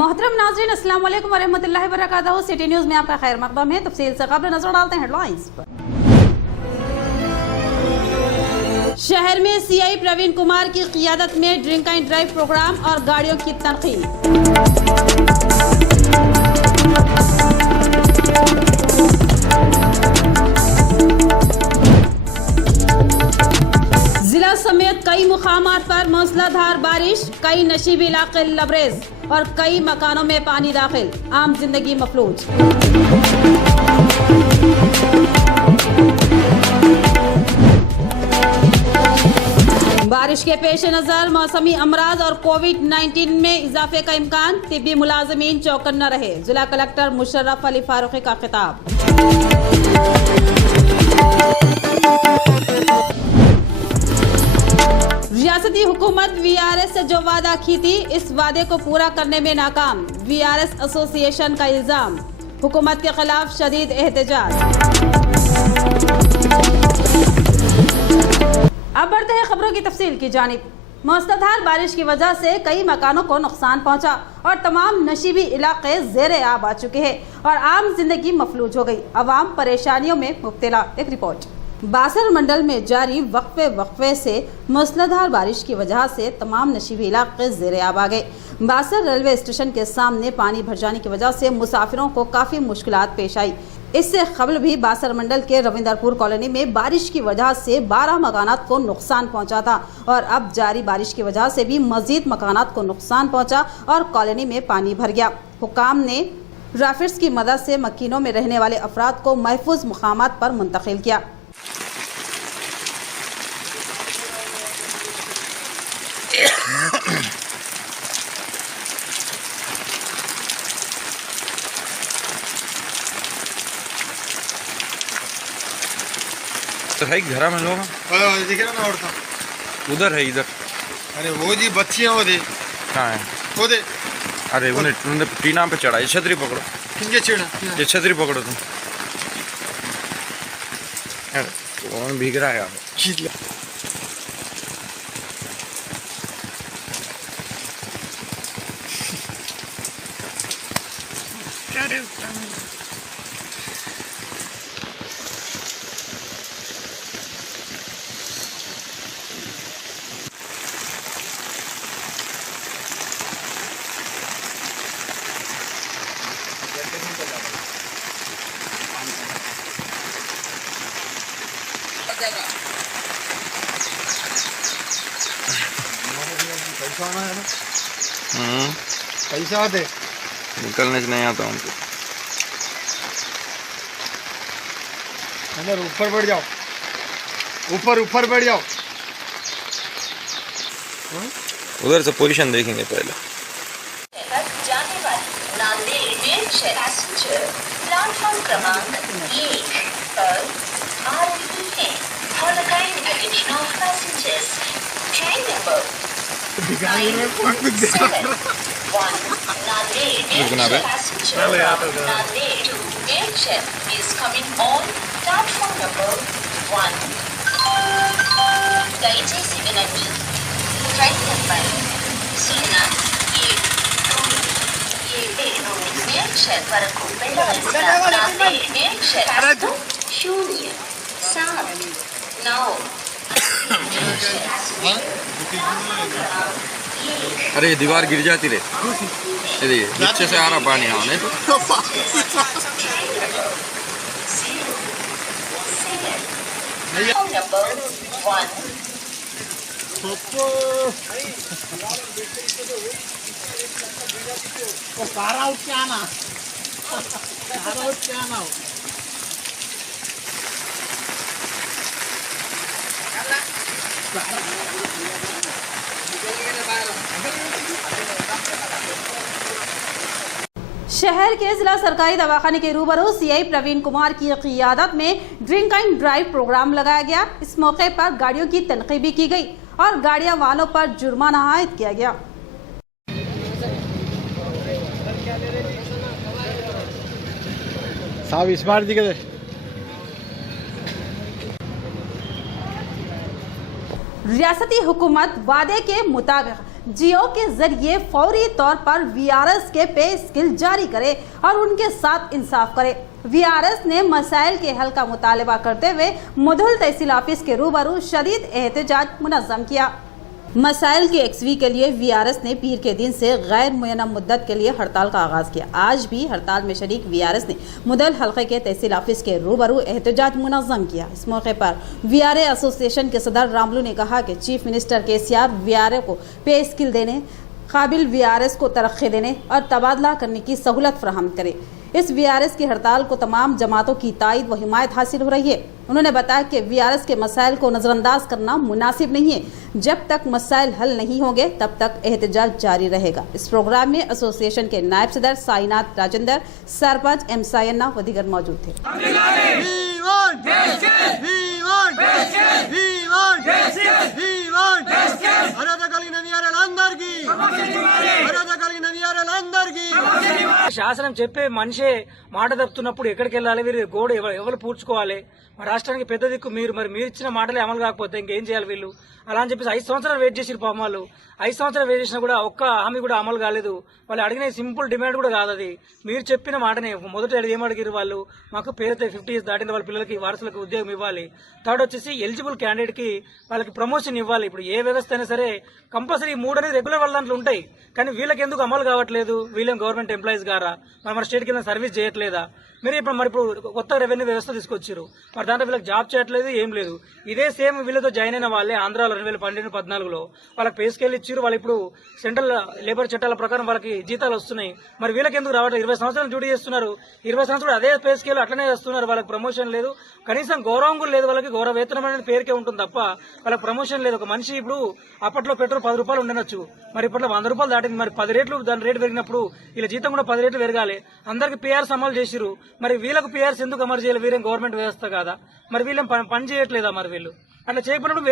मोहतरम नाज़रीन, अस्सलाम वालेकुम वरहमतुल्लाहि वबरकातुहू। सिटी न्यूज़ में आपका खैर मक़दम है। तफसील से खबर नजर डालते हैं हेडलाइंस पर। शहर में सीआई प्रवीण कुमार की क़ियादत में ड्रिंक एंड ड्राइव प्रोग्राम और गाड़ियों की तनक़ीद। जिला समेत कई मुकामात पर मूसलाधार बारिश, कई नशीबी इलाके लबरेज और कई मकानों में पानी दाखिल, आम जिंदगी मफलूज। बारिश के पेश नज़र मौसमी अमराज और कोविड-19 में इजाफे का इम्कान, तिब्बी मुलाजमीन चौकन्ना रहे। जिला कलेक्टर मुशर्रफ अली फारूकी का खिताब। रियासती हुकूमत वीआरएस से जो वादा की थी, इस वादे को पूरा करने में नाकाम। वीआरएस एसोसिएशन का इल्जाम, हुकूमत के खिलाफ शदीद एहतजाज। अब बढ़ते हैं खबरों की तफसील की जानिब। मूसलाधार बारिश की वजह से कई मकानों को नुकसान पहुंचा और तमाम नशीबी इलाके ज़ेरे आब आ चुके हैं और आम जिंदगी मफलूज हो गई। अवाम परेशानियों में मुब्तला। एक रिपोर्ट। बासर मंडल में जारी वक्फे से मूसलाधार बारिश की वजह से तमाम नशीबी इलाके ज़ेरे आब आ गए। बासर रेलवे स्टेशन के सामने पानी भर जाने की वजह से मुसाफिरों को काफ़ी मुश्किलात पेश आई। इससे कबल भी बासर मंडल के रविंदरपुर कॉलोनी में बारिश की वजह से 12 मकानात को नुकसान पहुंचा था और अब जारी बारिश की वजह से भी मजीद मकानात को नुकसान पहुंचा और कॉलोनी में पानी भर गया। हुकाम ने राफिड्स की मदद से मकीनों में रहने वाले अफराद को महफूज मकामात पर मुंतकिल किया। तो है घर में लोग दिख रहा ना औरता उधर है इधर। अरे वो जी बच्चियां वो दे कहाँ है वो दे। अरे उन्हें टीना पे चढ़ा। ये छतरी पकड़ो, किनके छेड़ा ये छतरी पकड़ो तुम। अरे कौन भीग रहा है यार। पैसा आना है ना। पैसा दे निकलने से नहीं आता उनको। अंदर ऊपर बढ़ जाओ, ऊपर बढ़ जाओ। उधर से पोजीशन देखेंगे पहले। जाने वाली नांदेड़ में पैसेंजर प्लेटफॉर्म क्रमांक 1 पर आ रही है। For the kind attention of passengers, train number 971 Nander passenger from Nander to Ayrsham is coming on platform number 1. దయచేసి వినండి, ట్రైన్ నెంబర్ 07 Ayrsham వరకు వెళ్ళవలసిన నాందేడ్ Ayrsham శూన్యం 7 9। अरे ये दीवार गिर जाती रे। ये देखिए नीचे से आ रहा पानी। हाँ नहीं number 1 शहर के जिला सरकारी दवाखाने के रूबरू सीआई प्रवीण कुमार की क़ियादत में ड्रिंक एंड ड्राइव प्रोग्राम लगाया गया। इस मौके पर गाड़ियों की तनक़ीद भी की गई और गाड़ियां वालों पर जुर्माना आयद किया गया। साहब इस बार दिखे रियासती हुकूमत वादे के मुताबिक जियो के जरिए फौरी तौर पर वीआरएस के पे स्किल जारी करे और उनके साथ इंसाफ करे। वीआरएस ने मसाइल के हल का मुतालबा करते हुए मुधल तहसील ऑफिस के रूबरू शदीद एहतजाज मुनज़्ज़म किया। मसाइल के एक्सवी के लिए वीआरएस ने पीर के दिन से गैर मुय्यना मुद्दत के लिए हड़ताल का आगाज किया। आज भी हड़ताल में शरीक वीआरएस ने मुदल हल्के के तहसील ऑफिस के रूबरू एहतजाज मुनज़्ज़म किया। इस मौके पर वीआरए एसोसिएशन के सदर रामलू ने कहा कि चीफ मिनिस्टर केसीआर वीआरए को पे स्किल देने, काबिल वीआरएस को तरक्की देने और तबादला करने की सहूलत फराहम करे। इस वीआरएस की हड़ताल को तमाम जमातों की तायद व हिमायत हासिल हो रही है। उन्होंने बताया कि वीआरएस के मसाइल को नज़रअंदाज करना मुनासिब नहीं है। जब तक मसाइल हल नहीं होंगे तब तक एहतजाज जारी रहेगा। इस प्रोग्राम में एसोसिएशन के नायब सदर साईनाथ राजेंद्र, सरपंच एम सायन्ना व दीगर मौजूद थे। శాసనం చెప్పే మనిషే మాట తప్పుతున్నప్పుడు ఎక్కడికి వెళ్ళాలి, వీరు గోడ ఎవరు పూడ్చుకోవాలి? మా రాష్ట్రానికి పెద్ద దిక్కు మీరు ఇచ్చిన మాటలే అమలు కాకపోతే ఇంకేం చేయాలి వీళ్ళు? అలా అని చెప్పేసి 5 సంవత్సరాలు వెయిట్ చేసిరు పాపం వాళ్ళు. 5 సంవత్సరాలు వెయిట్ చేసినా కూడా ఒక్క హామీ కూడా అమలు కాలేదు. వాళ్ళు అడిగిన సింపుల్ డిమాండ్ కూడా కాదు అది. మీరు చెప్పిన మాటనే మొదట ఏం అడిగారు వాళ్ళు? మాకు పేరుతో 50 ఇయర్స్ దాటిన వాళ్ళ పిల్లలకి వారసులకు ఉద్యోగం ఇవ్వాలి. థర్డ్ వచ్చేసి ఎలిజిబుల్ క్యాండిడేట్ కి వాళ్ళకి ప్రమోషన్ ఇవ్వాలి. ఇప్పుడు ఏ వ్యవస్థ అయినా సరే కంపల్సరీ 3 అనేది రెగ్యులర్ వాళ్ళ దాంట్లో ఉంటాయి. కానీ వీళ్ళకి ఎందుకు అమలు కావట్లేదు? వీళ్ళేం గవర్నమెంట్ ఎంప్లాయీస్ గారా? మన స్టేట్ కింద సర్వీస్ చేయట్లేదా? మీరు ఇప్పుడు కొత్త రెవెన్యూ వ్యవస్థ తీసుకొచ్చారు, మరి దాంట్లో వీళ్ళకి జాబ్ చేయట్లేదు, ఏం లేదు. ఇదే సేమ్ వీళ్ళతో జాయిన్ అయిన వాళ్ళే ఆంధ్రాలో 2012-14లో వాళ్ళకి పే స్కేల్ ఇచ్చారు. వాళ్ళు ఇప్పుడు సెంట్రల్ లేబర్ చట్టాల ప్రకారం వాళ్ళకి జీతాలు వస్తున్నాయి. మరి వీళ్ళకి ఎందుకు రావట్లేదు? 20 సంవత్సరాలు డ్యూటీ చేస్తున్నారు, 20 సంవత్సరాలు అదే పే స్కేల్ అట్లనే చేస్తున్నారు. వాళ్ళకి ప్రమోషన్ లేదు, కనీసం గౌరవం కూడా లేదు. వాళ్ళకి గౌరవ వేతనం అనేది పేరుకే ఉంటుంది తప్ప వాళ్ళకి ప్రమోషన్ లేదు. ఒక మనిషి ఇప్పుడు అప్పట్లో పెట్రోల్ 10 రూపాయలు ఉండనొచ్చు, మరి ఇప్పట్లో 100 రూపాయలు దాటింది. మరి 10 రేట్లు దాని రేటు పెరిగినప్పుడు వీళ్ళ జీతం కూడా 10 రేట్లు పెరగాలి. అందరికి పీఆర్స్ అమలు చేసిరు, మరి వీళ్ళకు పీఆర్స్ ఎందుకు అమలు చేయాలి? వీరేం గవర్నమెంట్ వ్యవస్థ కాదా? మరి వీళ్ళేం పని చేయట్లేదా? మరి వీళ్ళు అట్లా చేయకపోయినప్పుడు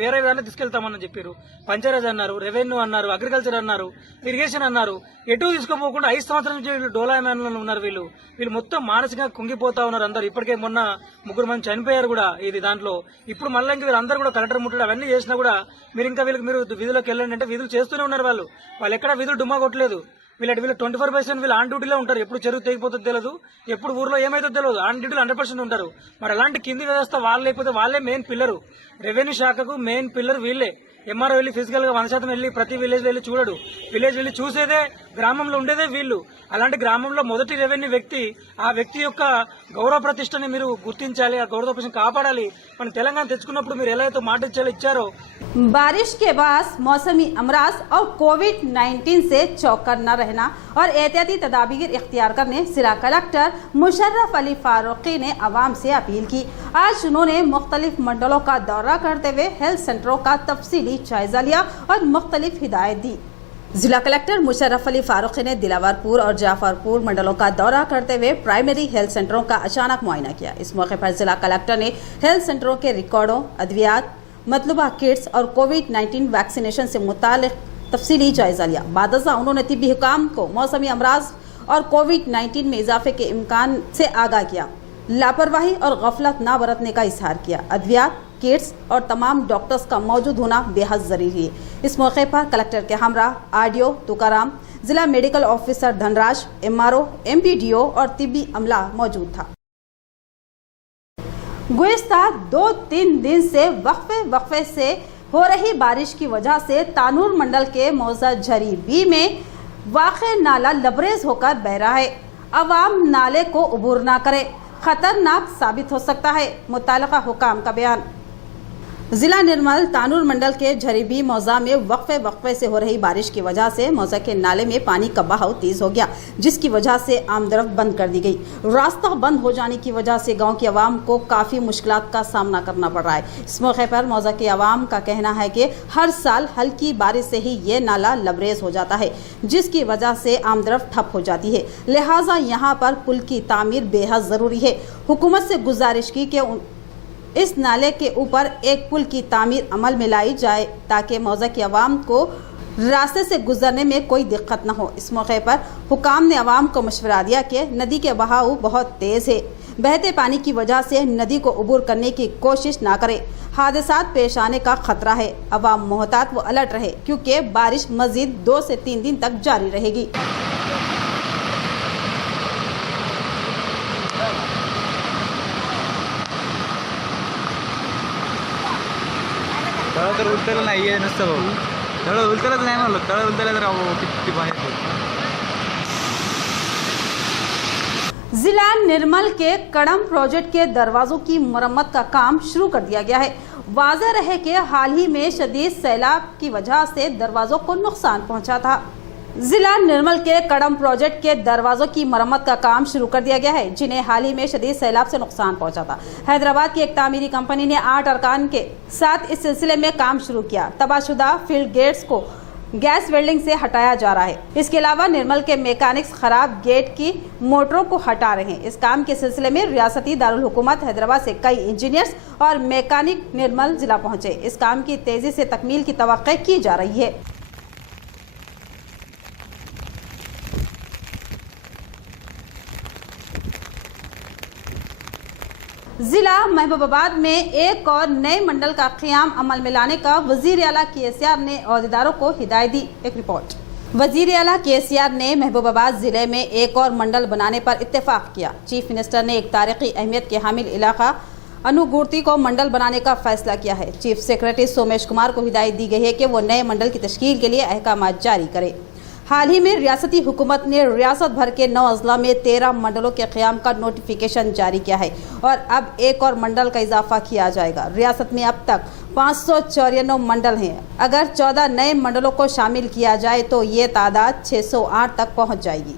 వేరే దాన్ని తీసుకెళ్తామని చెప్పారు. పంచాయత్ అన్నారు, రెవెన్యూ అన్నారు, అగ్రికల్చర్ అన్నారు, ఇరిగేషన్ అన్నారు. ఎటు తీసుకోపోకుండా 5 సంవత్సరాల నుంచి వీళ్ళు డోలాయమాన్లో ఉన్నారు. వీళ్ళు మొత్తం మానసికంగా కుంగిపోతా ఉన్నారు అందరు. ఇప్పటికే మొన్న 3 మంది చనిపోయారు కూడా ఇది దాంట్లో. ఇప్పుడు మళ్ళీ ఇంకా వీళ్ళందరూ కూడా కలెక్టర్ ముట్టడి అవన్నీ చేసినా కూడా మీరు విధులకు వెళ్ళండి అంటే విధులు చేస్తూనే ఉన్నారు. వాళ్ళు ఎక్కడ విధులు డుమ్మా కొట్టలేదు. వీళ్ళు 24% వీళ్ళు ఆన్ డ్యూటీలో ఉంటారు. ఎప్పుడు చెరువు తెగిపోతుందో తెలియదు, ఎప్పుడు ఊర్లో ఏమైతుందో తెలియదు. ఆన్ డ్యూటీలో 100% ఉంటారు. మరి అలాంటి కింది వ్యవస్థ వాళ్ళు లేకపోతే వాళ్ళే మెయిన్ పిల్లరు. రెవెన్యూ శాఖకు మెయిన్ పిల్లర్ వీళ్ళే. ఎంఆర్ఓ వెళ్ళి ఫిజికల్ గా 100% వెళ్ళి ప్రతి విలేజ్ వెళ్ళి చూడడు. విలేజ్ వెళ్ళి చూసేదే గ్రామంలో ఉండేదే వీళ్ళు. అలాంటి గ్రామంలో మొదటి రెవెన్యూ వ్యక్తి, ఆ వ్యక్తి యొక్క గౌరవ ప్రతిష్టని మీరు గుర్తించాలి, ఆ గౌరవ ప్రతిష్టని కాపాడాలి. మన తెలంగాణ తెచ్చుకున్నప్పుడు మీరు ఎలా అయితే మాట ఇచ్చారో. बारिश के बाद मौसमी अमराज और कोविड-19 से चौकन्ना न रहना और एहतियाती तदाबीर इख्तियार करने जिला कलेक्टर मुशर्रफ अली फारूकी ने आवाम से अपील की। आज उन्होंने मुख्तलिफ मंडलों का दौरा करते हुए हेल्थ सेंटरों का तफसीली जायजा लिया और मुख्तलिफ हिदायत दी। जिला कलेक्टर मुशर्रफ अली फारूकी ने दिलावरपुर और जाफरपुर मंडलों का दौरा करते हुए प्राइमरी हेल्थ सेंटरों का अचानक मुआयना किया। इस मौके पर जिला कलेक्टर ने हेल्थ सेंटरों के रिकॉर्डों, अद्वियात, मतलूबा किट्स और कोविड-19 वैक्सीनेशन से मुतालिक तफसीली जायजा लिया। बादजा उन्होंने तिब्बी हुकाम को मौसमी अमराज और कोविड-19 में इजाफे के इम्कान से आगाह किया। लापरवाही और गफलत न बरतने का इजहार किया। अद्वियात, किट्स और तमाम डॉक्टर्स का मौजूद होना बेहद जरूरी है। इस मौके पर कलेक्टर के हमरा आरडीओ तुकाराम, जिला medical officer Dhanraj, MRO, MPDO और तिब्बी अमला मौजूद था। गुज़िश्ता 2-3 दिन से वक्फे से हो रही बारिश की वजह से तानूर मंडल के मौजा झरी बी में वाक़े नाला लबरेज होकर बह रहा है। अवाम नाले को अबूर ना करे, खतरनाक साबित हो सकता है। मुताल्लिका हुकाम का बयान। जिला निर्मल तानूर मंडल के झरीबी मौजा में वक्फे से हो रही बारिश की वजह से मौजा के नाले में पानी का बहाव तेज हो गया, जिसकी वजह से आमदरफ्त बंद कर दी गई। रास्ता बंद हो जाने की वजह से गांव की आवाम को काफ़ी मुश्किलात का सामना करना पड़ रहा है। इस मौके पर मौजा की आवाम का कहना है कि हर साल हल्की बारिश से ही ये नाला लबरेज हो जाता है, जिसकी वजह से आमदरफ्त ठप हो जाती है। लिहाजा यहाँ पर पुल की तामीर बेहद ज़रूरी है। हुकूमत से गुजारिश की कि इस नाले के ऊपर एक पुल की तामीर अमल में लाई जाए ताकि मौजा की आवाम को रास्ते से गुजरने में कोई दिक्कत न हो। इस मौके पर हुकाम ने आवाम को मशवरा दिया कि नदी के बहाव बहुत तेज़ है, बहते पानी की वजह से नदी को अबूर करने की कोशिश ना करें। हादसात पेश आने का खतरा है। अवाम मोहतात व अलर्ट रहे क्योंकि बारिश मजीद 2 से 3 दिन तक जारी रहेगी। तळ तर उलटलं नाही आहे नुसतं भाऊ, तळ उलटलंच नाही म्हणलं, तळ उलटलं तर किती बाहेर जिला निर्मल के कड़म प्रोजेक्ट के दरवाजों की मरम्मत का काम शुरू कर दिया गया है। वाज़ेह रहे कि हाल ही में शदीद सैलाब की वजह से दरवाजों को नुकसान पहुंचा था। जिला निर्मल के कड़म प्रोजेक्ट के दरवाजों की मरम्मत का काम शुरू कर दिया गया है, जिन्हें हाल ही में शदीद सैलाब से नुकसान पहुंचा था। हैदराबाद की एक तामीरी कंपनी ने 8 अरकान के साथ इस सिलसिले में काम शुरू किया। तबाहशुदा फील्ड गेट्स को गैस वेल्डिंग से हटाया जा रहा है। इसके अलावा निर्मल के मैकेनिक्स खराब गेट की मोटरों को हटा रहे हैं। इस काम के सिलसिले में रियासती दारुल हुकूमत हैदराबाद से कई इंजीनियर्स और मैकेनिक निर्मल जिला पहुंचे। इस काम की तेजी से तकमील की तवक्को की जा रही है। जिला महबूबाबाद में एक और नए मंडल का क़याम अमल में लाने का वज़ीर आला KCR ने अहदेदारों को हिदायत दी। एक रिपोर्ट। वज़ीर आला KCR ने महबूबाबाद ज़िले में एक और मंडल बनाने पर इत्तेफाक किया। चीफ मिनिस्टर ने एक तारीख़ी अहमियत के हामिल इलाका अनुगुर्ती को मंडल बनाने का फैसला किया है। चीफ सेक्रेटरी सोमेश कुमार को हिदायत दी गई है कि वो नए मंडल की तश्कील के लिए अहकाम जारी करे। हाल ही में रियासती हुकूमत ने रियासत भर के 9 अजला में 13 मंडलों के क़याम का नोटिफिकेशन जारी किया है और अब एक और मंडल का इजाफा किया जाएगा। रियासत में अब तक 594 मंडल हैं। अगर 14 नए मंडलों को शामिल किया जाए तो ये तादाद 608 तक पहुँच जाएगी।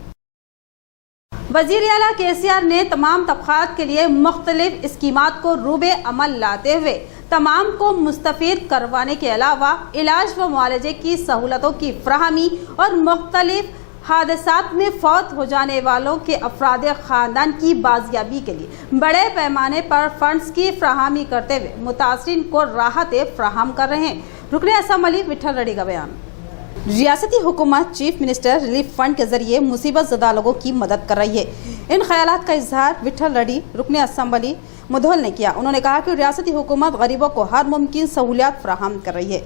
वज़ीर आला KCR ने तमाम तबक़ात के लिए मुख्तलिफ स्कीमात को रूबे अमल लाते हुए तमाम को मुस्तफ़ीद करवाने के अलावा इलाज व मुआलजे की सहूलतों की फ्राहमी और मुख्तलिफ हादसात में फौत हो जाने वालों के अफराद ख़ानदान की बाजियाबी के लिए बड़े पैमाने पर फंड्स की फ्राहमी करते हुए मुतासरीन को राहतें फ्राहम कर रहे हैं। रुकने असम्बली विठल रेड्डी का बयान। रियासती हुकूमत चीफ मिनिस्टर रिलीफ फंड के जरिए मुसीबत ज़दा लोगों की मदद कर रही है। इन ख्यालात का इजहार विठल रेड्डी रुकने असम्बली मुधोल ने किया। उन्होंने कहा कि रियासती हुकूमत गरीबों को हर मुमकिन सहूलियात फराहम कर रही है।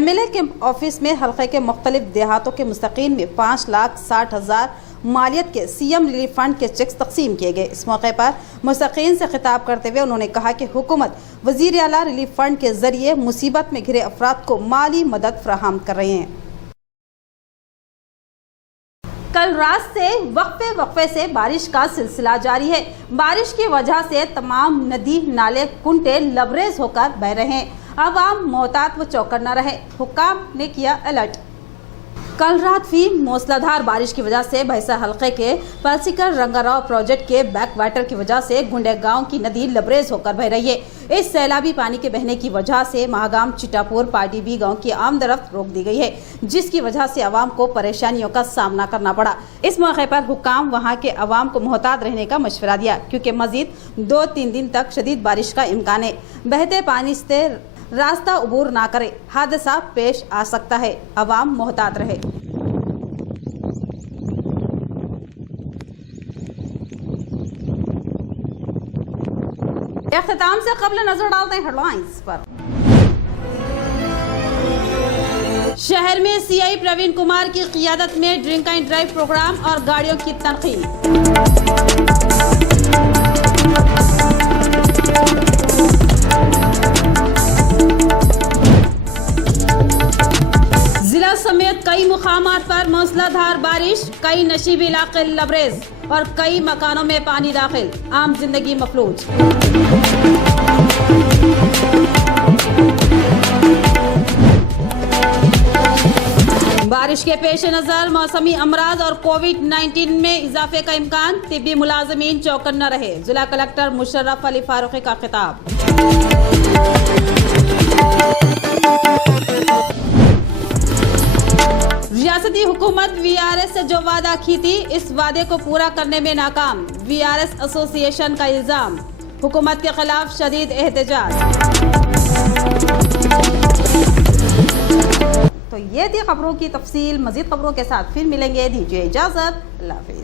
MLA के ऑफिस में हल्के के मुख्तलिफ देहातों के मुस्तकीन में 5,60,000 मालियत के CM रिलीफ फंड के चेक्स तकसीम किए गए। इस मौके पर मुस्तकीन से खिताब करते हुए उन्होंने कहा कि हुकूमत वज़ीर आला रिलीफ फंड के जरिए मुसीबत में घिरे अफराद को माली मदद फराहम कर रहे हैं। कल रात से वक्फे से बारिश का सिलसिला जारी है। बारिश की वजह से तमाम नदी नाले कुंटे लबरेज होकर बह रहे हैं। अवाम मोहतात व चौकन्ना रहे। हुक्काम ने किया अलर्ट। कल रात भी मूसलाधार बारिश की वजह से भैंसा हल्के के पलसीकर रंगाराव प्रोजेक्ट के बैक वाटर की वजह से गुंडे गांव की नदी लबरेज होकर बह रही है। इस सैलाबी पानी के बहने की वजह से महागाम चिटापुर पार्टीबी गांव की आमदरफ्त रोक दी गई है, जिसकी वजह से आवाम को परेशानियों का सामना करना पड़ा। इस मौके पर हुक्काम वहां के आवाम को मोहतात रहने का मशवरा दिया क्योंकि मजीद 2-3 दिन तक शदीद बारिश का इम्कान है। बहते पानी से रास्ता अबूर ना करे, हादसा पेश आ सकता है। अवाम मोहतात रहे। इख्तिताम से कबल नजर डालते हैं हेडलाइंस पर। शहर में CI प्रवीण कुमार की क़ियादत में ड्रिंक एंड ड्राइव प्रोग्राम और गाड़ियों की तनक़ीद। जिला समेत कई मुकामात पर मूसलाधार बारिश, कई नशीबी इलाके लबरेज और कई मकानों में पानी दाखिल, आम जिंदगी मफलूज। बारिश के पेश नजर मौसमी अमराज और कोविड-19 में इजाफे का इम्कान, तिब्बी मुलाजमीन चौकन्ना रहे। जिला कलेक्टर मुशर्रफ अली फारूकी का खिताब। रियासती हुकूमत VRS से जो वादा की थी, इस वादे को पूरा करने में नाकाम। VRS एसोसिएशन का इल्जाम, हुकूमत के खिलाफ शदीद एहतजाज। तो ये थी खबरों की तफसील। मजीद खबरों के साथ फिर मिलेंगे। दीजिए इजाजत। अल्लाह हाफिज।